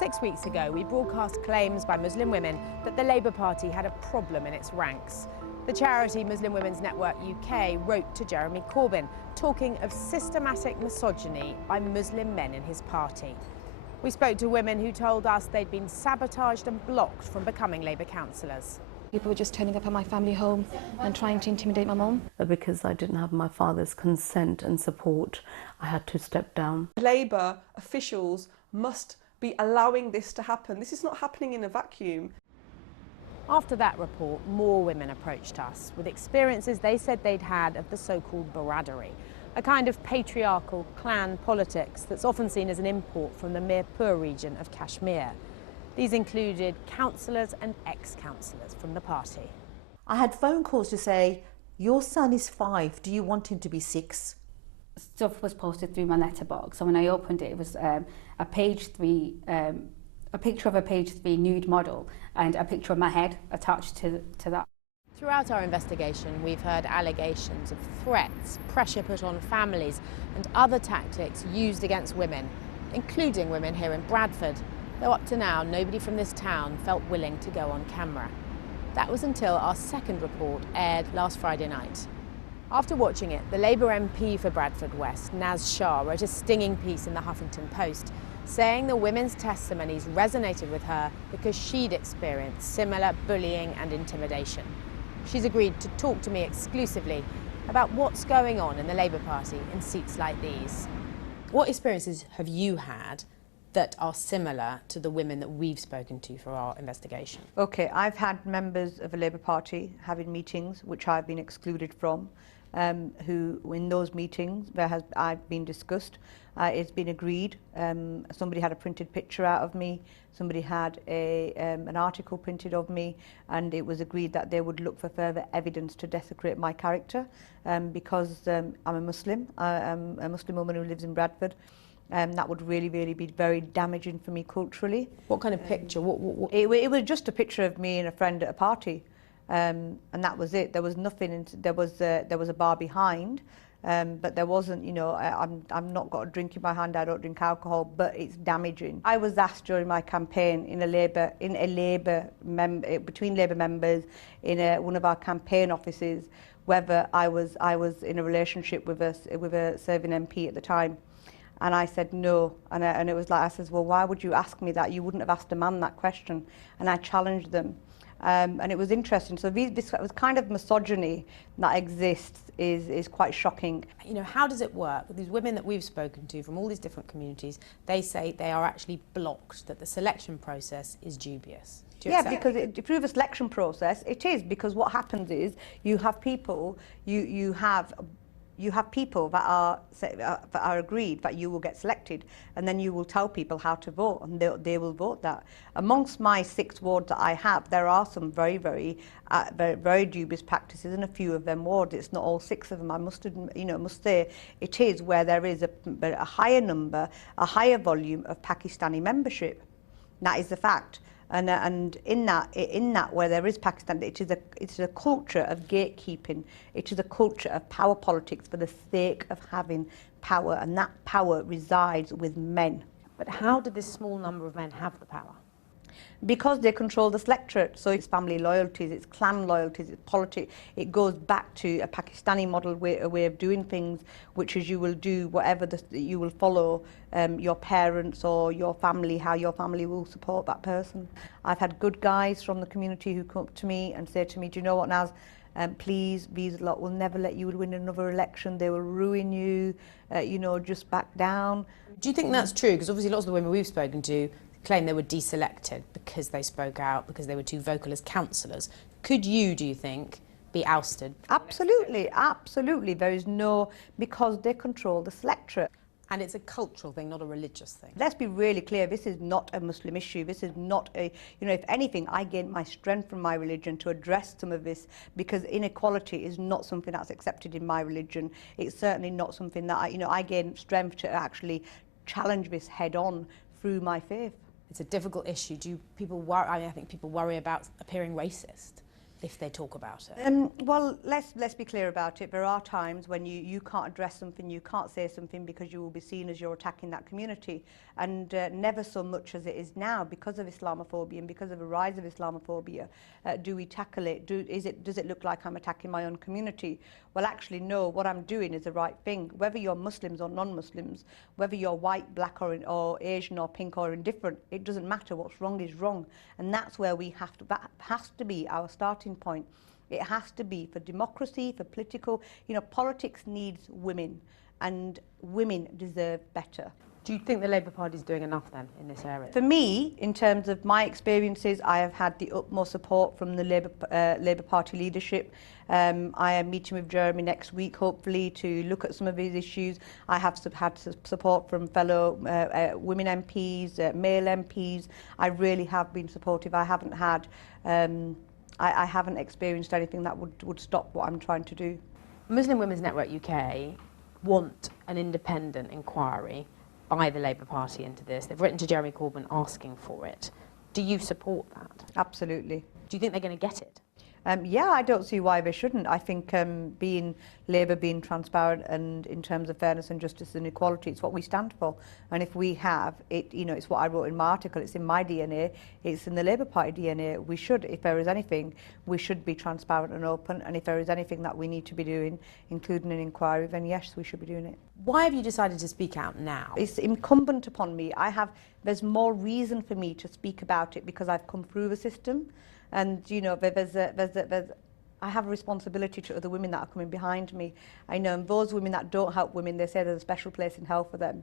6 weeks ago, we broadcast claims by Muslim women that the Labour Party had a problem in its ranks. The charity Muslim Women's Network UK wrote to Jeremy Corbyn, talking of systematic misogyny by Muslim men in his party. We spoke to women who told us they'd been sabotaged and blocked from becoming Labour councillors. People were just turning up at my family home and trying to intimidate my mum. Because I didn't have my father's consent and support, I had to step down. Labour officials must be allowing this to happen. This is not happening in a vacuum. After that report, more women approached us with experiences they said they'd had of the so-called baradari, a kind of patriarchal clan politics that's often seen as an import from the Mirpur region of Kashmir. These included councillors and ex-councillors from the party. I had phone calls to say, your son is 5, do you want him to be 6? Stuff was posted through my letterbox, so when I opened it, it was a picture of a page 3 nude model and a picture of my head attached to that. Throughout our investigation, we've heard allegations of threats, pressure put on families and other tactics used against women, including women here in Bradford, though up to now nobody from this town felt willing to go on camera. That was until our second report aired last Friday night. After watching it, the Labour MP for Bradford West, Naz Shah, wrote a stinging piece in the Huffington Post saying the women's testimonies resonated with her because she'd experienced similar bullying and intimidation. She's agreed to talk to me exclusively about what's going on in the Labour Party in seats like these. What experiences have you had that are similar to the women that we've spoken to for our investigation? Okay, I've had members of the Labour Party having meetings which I've been excluded from, who in those meetings I've been discussed, it's been agreed, somebody had a printed picture out of me, somebody had an article printed of me, and it was agreed that they would look for further evidence to desecrate my character because I'm a Muslim, I'm a Muslim woman who lives in Bradford. That would really be very damaging for me culturally. What kind of picture? It was just a picture of me and a friend at a party, and that was it. There was nothing. There was a bar behind, but there wasn't. You know, I'm not got a drink in my hand. I don't drink alcohol, but it's damaging. I was asked during my campaign between Labour members in one of our campaign offices whether I was in a relationship with a serving MP at the time. And I said no, and it was like, I says, well, why would you ask me that? You wouldn't have asked a man that question. And I challenged them, and it was interesting. So this was kind of misogyny that exists is quite shocking. You know, how does it work? With these women that we've spoken to from all these different communities, they say they are actually blocked, that the selection process is dubious. Yeah, because through the selection process, it is, because what happens is you have people, you have people that are agreed that you will get selected, and then you will tell people how to vote, and they will vote that. Amongst my 6 wards that I have, there are some very dubious practices in a few of them wards. It's not all 6 of them. I must say it is where there is a higher number, a higher volume of Pakistani membership. That is the fact. And in that where there is Pakistan, it's a culture of gatekeeping. It is a culture of power politics for the sake of having power, and that power resides with men. But how did this small number of men have the power? Because they control the electorate, so it's family loyalties, it's clan loyalties, it's politics. It goes back to a Pakistani model a way of doing things, which is you will do whatever you will follow your parents or your family, how your family will support that person. I've had good guys from the community who come up to me and say to me, do you know what, Naz, please, these lot will never let you win another election, they will ruin you, you know, just back down. Do you think that's true? Because obviously lots of the women we've spoken to claim they were deselected because they spoke out, because they were too vocal as councillors. Could you, do you think, be ousted? Absolutely, absolutely. There is no, because they control the electorate. And it's a cultural thing, not a religious thing. Let's be really clear, this is not a Muslim issue. This is not a, you know, if anything, I gained my strength from my religion to address some of this, because inequality is not something that's accepted in my religion. It's certainly not something that, I gained strength to actually challenge this head on through my faith. It's a difficult issue. Do people worry? I mean, I think people worry about appearing racist if they talk about it? Well, let's be clear about it. There are times when you can't address something, you can't say something because you will be seen as you're attacking that community. And never so much as it is now, because of Islamophobia and because of the rise of Islamophobia, do we tackle it? Does it look like I'm attacking my own community? Well, actually, no. What I'm doing is the right thing. Whether you're Muslims or non-Muslims, whether you're white, black, or Asian, or pink, or indifferent, it doesn't matter. What's wrong is wrong, and that's where we have to. That has to be our starting point. It has to be for democracy, for political. Politics needs women, and women deserve better. Do you think the Labour Party is doing enough then in this area? For me, in terms of my experiences, I have had the utmost support from the Labour Party leadership. I am meeting with Jeremy next week, hopefully, to look at some of these issues. I have had support from fellow women MPs, male MPs. I really have been supportive. I haven't had, I haven't experienced anything that would stop what I'm trying to do. Muslim Women's Network UK want an independent inquiry by the Labour Party into this. They've written to Jeremy Corbyn asking for it. Do you support that? Absolutely. Do you think they're going to get it? Yeah, I don't see why they shouldn't. I think Labour being transparent and in terms of fairness and justice and equality, it's what we stand for. And if we have it, it's what I wrote in my article, it's in my DNA, it's in the Labour Party DNA. We should, if there is anything, we should be transparent and open. And if there is anything that we need to be doing, including an inquiry, then yes, we should be doing it. Why have you decided to speak out now? It's incumbent upon me. There's more reason for me to speak about it because I've come through the system. And I have a responsibility to other women that are coming behind me. I know, and those women that don't help women, they say there's a special place in hell for them,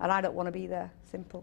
and I don't want to be there. Simple.